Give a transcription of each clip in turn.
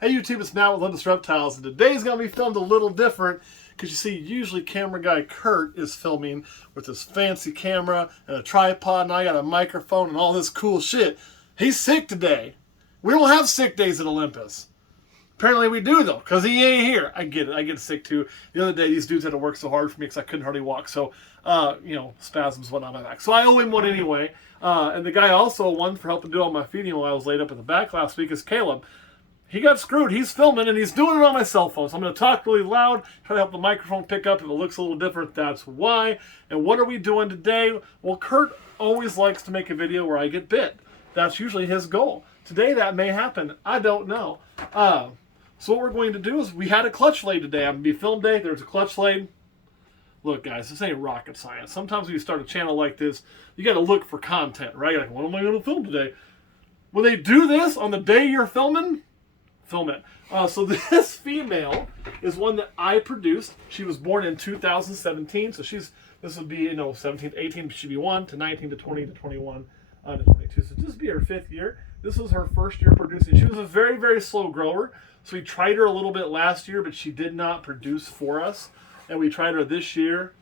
Hey YouTube, it's Matt with Olympus Reptiles, and today's going to be filmed a little different because you see, usually camera guy Kurt is filming with his fancy camera and a tripod, and I got a microphone and all this cool shit. He's sick today. We don't have sick days at Olympus. Apparently we do though, because he ain't here. I get it. I get sick too. The other day, these dudes had to work so hard for me because I couldn't hardly walk. So, spasms went on my back. So I owe him one anyway. And the guy also won for helping do all my feeding while I was laid up in the back last week is Caleb. He got screwed. He's filming, and he's doing it on my cell phone. So I'm going to talk really loud, try to help the microphone pick up. If it looks a little different, that's why. And what are we doing today? Well, Kurt always likes to make a video where I get bit. That's usually his goal. Today, that may happen. I don't know. So what we're going to do is, we had a clutch laid today. I'm going to be film day. There's a clutch laid. Look, guys, this ain't rocket science. Sometimes when you start a channel like this, you got to look for content, right? Like, what am I going to film today? When they do this on the day you're filming, film it. So this female is one that I produced. She was born in 2017, so this would be 17 to 18, she'd be 1 to 19 to 20 to 21 to 22. So this would be her 5th year. This was her 1st year producing. She was a very, very slow grower. So we tried her a little bit last year, but she did not produce for us. And we tried her this year,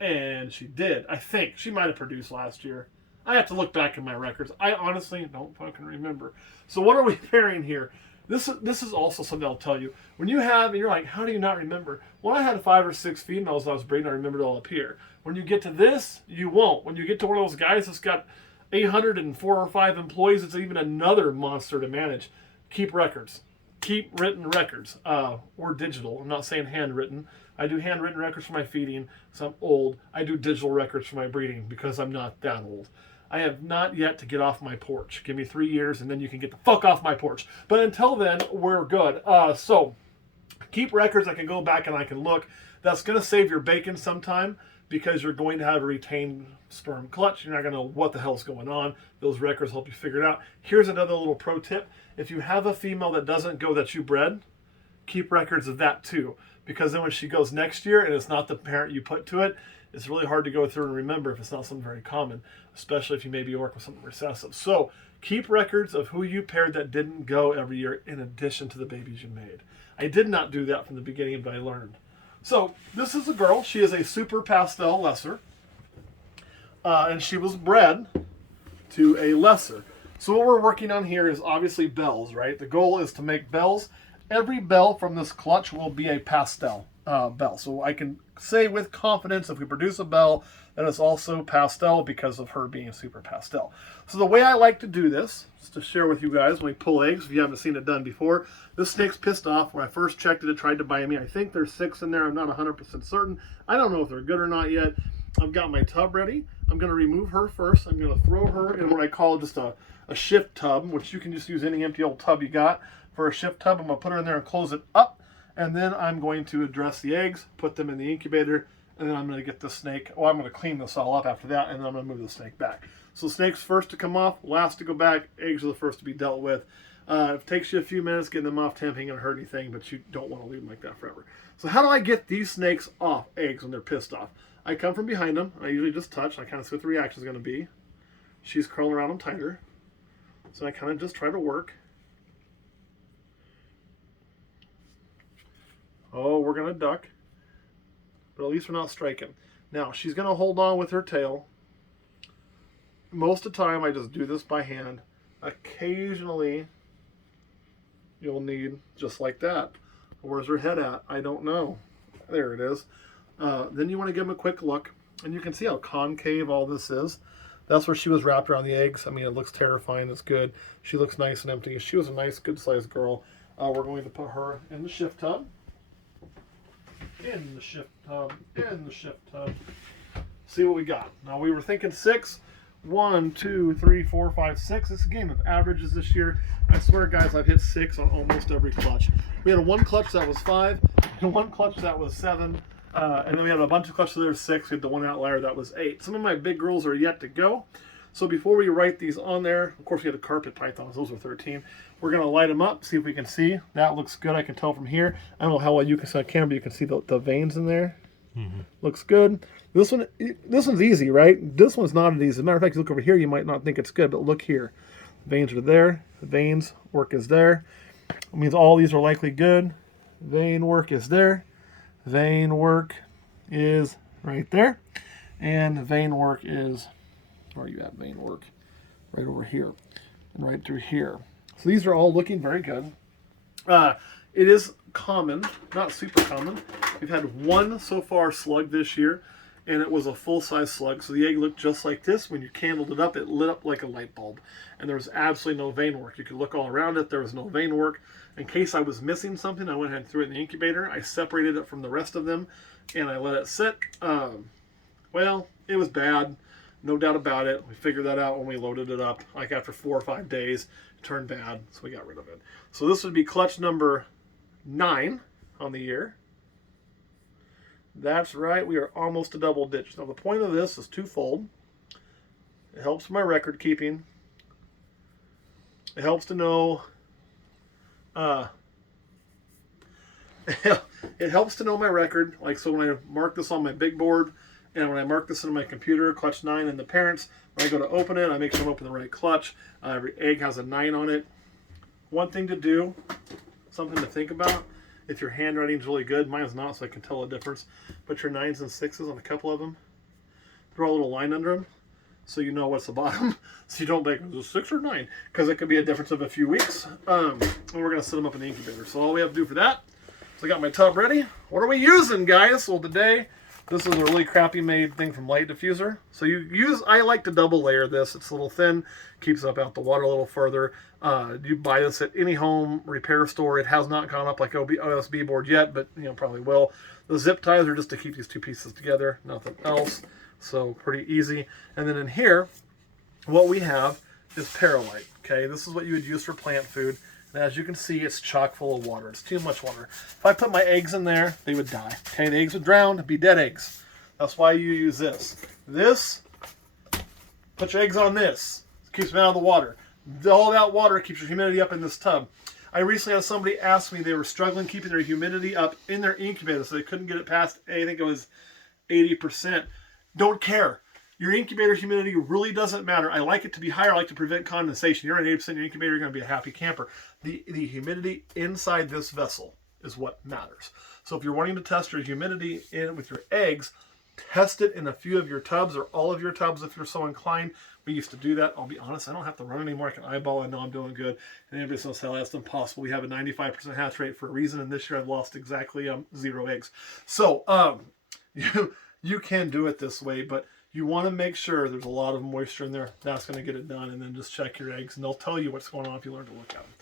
and she did. I think she might have produced last year. I have to look back in my records. I honestly don't fucking remember. So what are we pairing here? This is also something I'll tell you. When you have, and you're like, how do you not remember? Well, I had 5 or 6 females I was breeding. I remembered all up here. When you get to this, you won't. When you get to one of those guys that's got 804 or 5 employees, it's even another monster to manage. Keep records. Keep written records. Or digital. I'm not saying handwritten. I do handwritten records for my feeding, so I'm old. I do digital records for my breeding because I'm not that old. I have not yet to get off my porch. Give me 3 years and then you can get the fuck off my porch. But until then, we're good. So keep records. I can go back and I can look. That's going to save your bacon sometime because you're going to have a retained sperm clutch. You're not going to know what the hell's going on. Those records help you figure it out. Here's another little pro tip. If you have a female that doesn't go that you bred, keep records of that too. Because then when she goes next year and it's not the parent you put to it, it's really hard to go through and remember if it's not something very common, especially if you maybe work with something recessive. So keep records of who you paired that didn't go every year in addition to the babies you made. I did not do that from the beginning, but I learned. So this is a girl. She is a super pastel lesser. And she was bred to a lesser. So what we're working on here is obviously bells, right? The goal is to make bells. Every bell from this clutch will be a pastel bell. So I can say with confidence if we produce a bell that is also pastel because of her being super pastel. So the way I like to do this, just to share with you guys when we pull eggs, if you haven't seen it done before, this snake's pissed off. When I first checked it, it tried to bite me. I think there's 6 in there. I'm not 100% certain. I don't know if they're good or not yet. I've got my tub ready. I'm going to remove her first. I'm going to throw her in what I call just a shift tub, which you can just use any empty old tub you got for a shift tub. I'm going to put her in there and close it up. And then I'm going to address the eggs, put them in the incubator, and then I'm going to get the snake. Oh, I'm going to clean this all up after that, and then I'm going to move the snake back. So snake's first to come off, last to go back. Eggs are the first to be dealt with. It takes you a few minutes getting them off. Temp ain't going to hurt anything, but you don't want to leave them like that forever. So how do I get these snakes off eggs when they're pissed off? I come from behind them. I usually just touch. I kind of see what the reaction is going to be. She's curling around them tighter. So I kind of just try to work. Oh, we're going to duck. But at least we're not striking. Now, she's going to hold on with her tail. Most of the time, I just do this by hand. Occasionally, you'll need just like that. Where's her head at? I don't know. There it is. Then you want to give them a quick look. And you can see how concave all this is. That's where she was wrapped around the eggs. I mean, it looks terrifying. It's good. She looks nice and empty. She was a nice, good-sized girl. We're going to put her in the shift tub. In the shift tub. In the shift tub. See what we got. Now, we were thinking 6. 1, 2, 3, 4, 5, 6. It's a game of averages this year. I swear, guys, I've hit 6 on almost every clutch. We had a 1 clutch that was 5, and 1 clutch that was 7. And then we had a bunch of clutches that were 6. We had the 1 outlier that was 8. Some of my big girls are yet to go. So before we write these on there, of course we had the carpet pythons. Those were 13. We're going to light them up, see if we can see. That looks good. I can tell from here. I don't know how well you can see on camera, but you can see the veins in there. Mm-hmm. Looks good. This one's easy, right? This one's not as easy. As a matter of fact, you look over here, you might not think it's good, but look here. The veins are there. The veins work is there. It means all these are likely good. Vein work is there. Vein work is right there. And vein work is, where are you at, vein work? Right over here and right through here. So these are all looking very good. It is common, not super common. We've had one so far slug this year, and it was a full-size slug. So the egg looked just like this. When you candled it up, it lit up like a light bulb. And there was absolutely no vein work. You could look all around it. There was no vein work. In case I was missing something, I went ahead and threw it in the incubator. I separated it from the rest of them, and I let it sit. Well, it was bad. No doubt about it. We figured that out when we loaded it up. Like after 4 or 5 days, it turned bad, so we got rid of it. So this would be clutch number 9 on the year. That's right, we are almost to double digits. Now the point of this is twofold. It helps my record keeping. It helps to know it helps to know my record. Like, so when I mark this on my big board, and when I mark this in my computer, clutch 9 and the parents, when I go to open it, I make sure I'm opening the right clutch. Every egg has a 9 on it. One thing to do, something to think about, if your handwriting's really good, mine is not, so I can tell a difference. Put your 9s and 6s on a couple of them. Draw a little line under them, so you know what's the bottom. So you don't think, is it 6 or 9? Because it could be a difference of a few weeks. And we're going to set them up in the incubator. So all we have to do for that, so I got my tub ready. What are we using, guys? Well, today, this is a really crappy made thing from Light Diffuser. So I like to double layer this. It's a little thin, keeps up out the water a little further. You buy this at any home repair store. It has not gone up like OSB board yet, but probably will. The zip ties are just to keep these two pieces together, nothing else. So pretty easy. And then in here, what we have is perlite. Okay, this is what you would use for plant food. And as you can see, it's chock full of water. It's too much water. If I put my eggs in there, they would die. Okay, the eggs would drown, it'd be dead eggs. That's why you use this. This, put your eggs on this. It keeps them out of the water. All that water keeps your humidity up in this tub. I recently had somebody ask me they were struggling keeping their humidity up in their incubator, so they couldn't get it past, I think it was 80%. Don't care. Your incubator humidity really doesn't matter. I like it to be higher. I like to prevent condensation. You're at 80% in your incubator, you're going to be a happy camper. The humidity inside this vessel is what matters. So if you're wanting to test your humidity in with your eggs, test it in a few of your tubs or all of your tubs if you're so inclined. We used to do that. I'll be honest, I don't have to run anymore. I can eyeball. I know I'm doing good. And anybody says, "Hell, that's impossible." We have a 95% hatch rate for a reason, and this year I've lost exactly 0 eggs. So you can do it this way, but you want to make sure there's a lot of moisture in there. That's going to get it done, and then just check your eggs, and they'll tell you what's going on if you learn to look at them.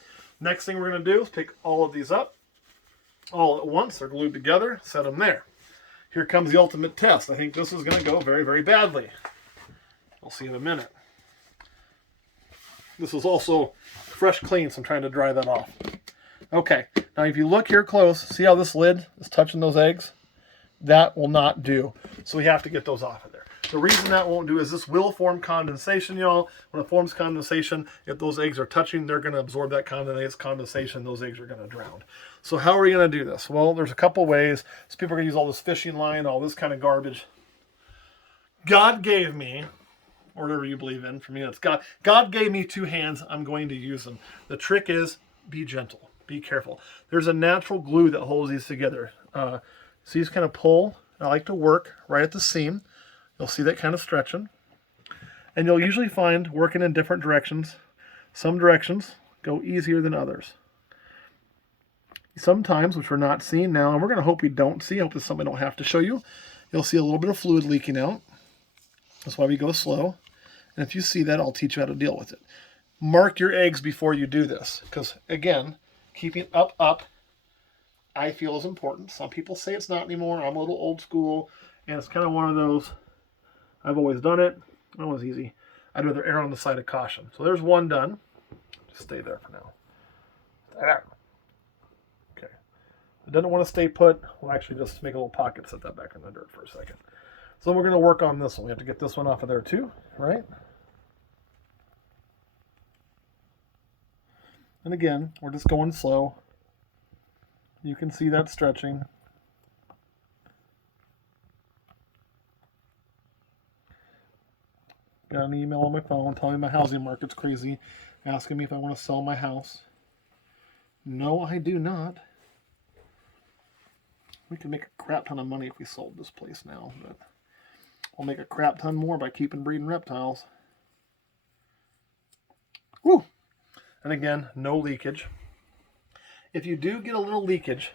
Next thing we're going to do is pick all of these up all at once. They're glued together. Set them there. Here comes the ultimate test. I think this is going to go very, very badly. I'll see in a minute. This is also fresh clean, so I'm trying to dry that off. Okay, now if you look here close, see how this lid is touching those eggs? That will not do. So we have to get those off of there. The reason that won't do is this will form condensation, y'all. When it forms condensation, if those eggs are touching, they're going to absorb that condensation. Those eggs are going to drown. So how are we going to do this? Well, there's a couple ways. So people are going to use all this fishing line, all this kind of garbage. God gave me, or whatever you believe in, for me that's God. God gave me 2 hands. I'm going to use them. The trick is be gentle. Be careful. There's a natural glue that holds these together. So you just kind of pull. I like to work right at the seam. You'll see that kind of stretching. And you'll usually find working in different directions. Some directions go easier than others. Sometimes, which we're not seeing now, and we're going to hope we don't see, I hope this is something I don't have to show you, you'll see a little bit of fluid leaking out. That's why we go slow. And if you see that, I'll teach you how to deal with it. Mark your eggs before you do this. Because, again, keeping up, I feel is important. Some people say it's not anymore. I'm a little old school. And it's kind of one of those, I've always done it. That was easy. I'd rather err on the side of caution. So there's one done. Just stay there for now. There. Okay. If it doesn't want to stay put, we'll actually just make a little pocket, set that back in the dirt for a second. So then we're going to work on this one. We have to get this one off of there too, right? And again, we're just going slow. You can see that stretching. Got an email on my phone telling me my housing market's crazy, asking me if I want to sell my house. No, I do not. We could make a crap ton of money if we sold this place now, but we'll make a crap ton more by keeping breeding reptiles. Woo! And again, no leakage. If you do get a little leakage,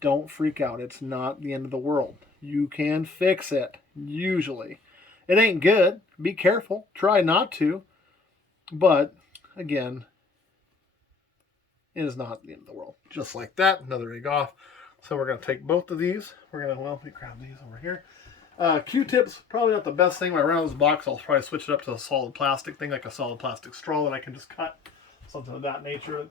don't freak out. It's not the end of the world. You can fix it, usually. It ain't good. Be careful. Try not to. But, again, it is not the end of the world. Just like that, another egg off. So we're going to take both of these. We're going to, well, let me grab these over here. Q-tips, probably not the best thing. When I run out of this box, I'll probably switch it up to a solid plastic thing, like a solid plastic straw that I can just cut. Something of that nature.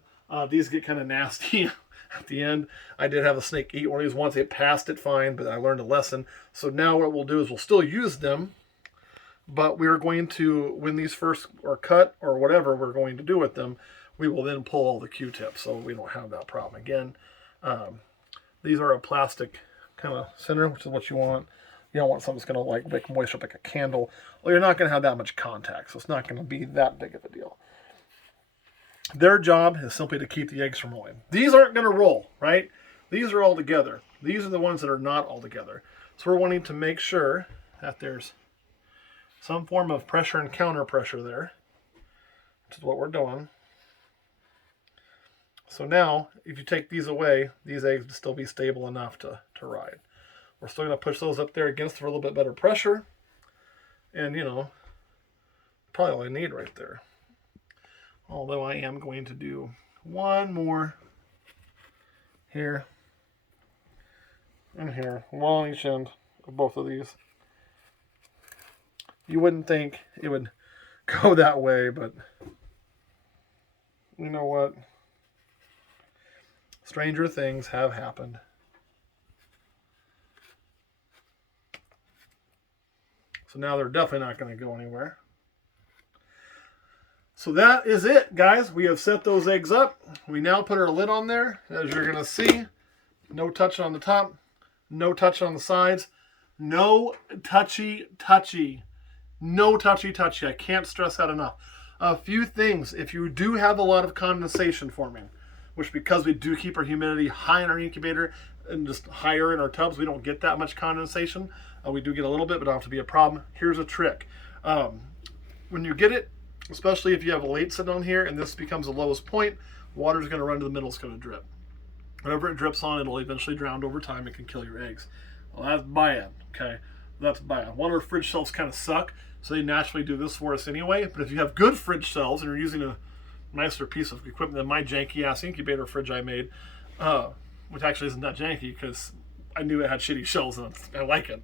These get kind of nasty at the end. I did have a snake eat one of these once. It passed it fine, but I learned a lesson. So now what we'll do is we'll still use them, but we're going to, when these first are cut or whatever we're going to do with them, we will then pull all the Q-tips so we don't have that problem again. These are a plastic kind of center, which is what you want. You don't want something that's going to like make moisture up like a candle. Well, you're not going to have that much contact, so it's not going to be that big of a deal. Their job is simply to keep the eggs from rolling. These aren't going to roll, right? These are all together. These are the ones that are not all together. So we're wanting to make sure that there's some form of pressure and counter pressure there, which is what we're doing. So now, if you take these away, these eggs will still be stable enough to ride. We're still going to push those up there against for a little bit better pressure. And, you know, probably all I need right there. Although I am going to do one more here and here, one on each end of both of these. You wouldn't think it would go that way, but you know what? Stranger things have happened. So now they're definitely not going to go anywhere. So that is it, guys. We have set those eggs up. We now put our lid on there. As you're going to see, no touching on the top, no touching on the sides, no touchy-touchy. No touchy-touchy. I can't stress that enough. A few things. If you do have a lot of condensation forming, which because we do keep our humidity high in our incubator and just higher in our tubs, we don't get that much condensation. We do get a little bit, but it don't have to be a problem. Here's a trick. When you get it, especially if you have a late sit on here and this becomes the lowest point, water is going to run to the middle, it's going to drip. Whenever it drips on, it'll eventually drown over time. It can kill your eggs. Well, that's bad, okay? That's bad. One of our fridge shelves kind of suck, so they naturally do this for us anyway. But if you have good fridge shelves and you're using a nicer piece of equipment than my janky-ass incubator fridge I made, which actually isn't that janky because I knew it had shitty shelves and I like it.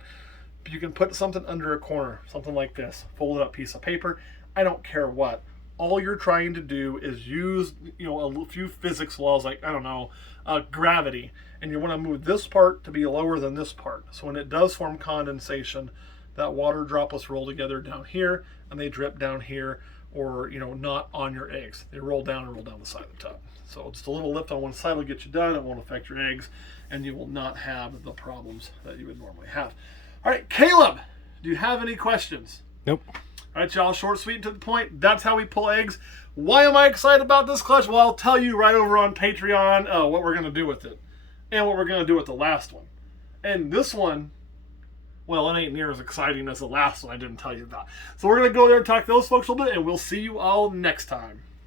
But you can put something under a corner, something like this, folded up piece of paper. I don't care what. All you're trying to do is use, you know, a few physics laws like, I don't know, gravity. And you want to move this part to be lower than this part. So when it does form condensation, that water droplets roll together down here and they drip down here, or, you know, not on your eggs. They roll down and roll down the side of the tub. So just a little lift on one side will get you done. It won't affect your eggs and you will not have the problems that you would normally have. All right, Caleb, do you have any questions? Nope. All right, y'all, short, sweet, and to the point. That's how we pull eggs. Why am I excited about this clutch? Well, I'll tell you right over on Patreon what we're going to do with it and what we're going to do with the last one. And this one, well, it ain't near as exciting as the last one I didn't tell you about. So we're going to go there and talk to those folks a little bit, and we'll see you all next time.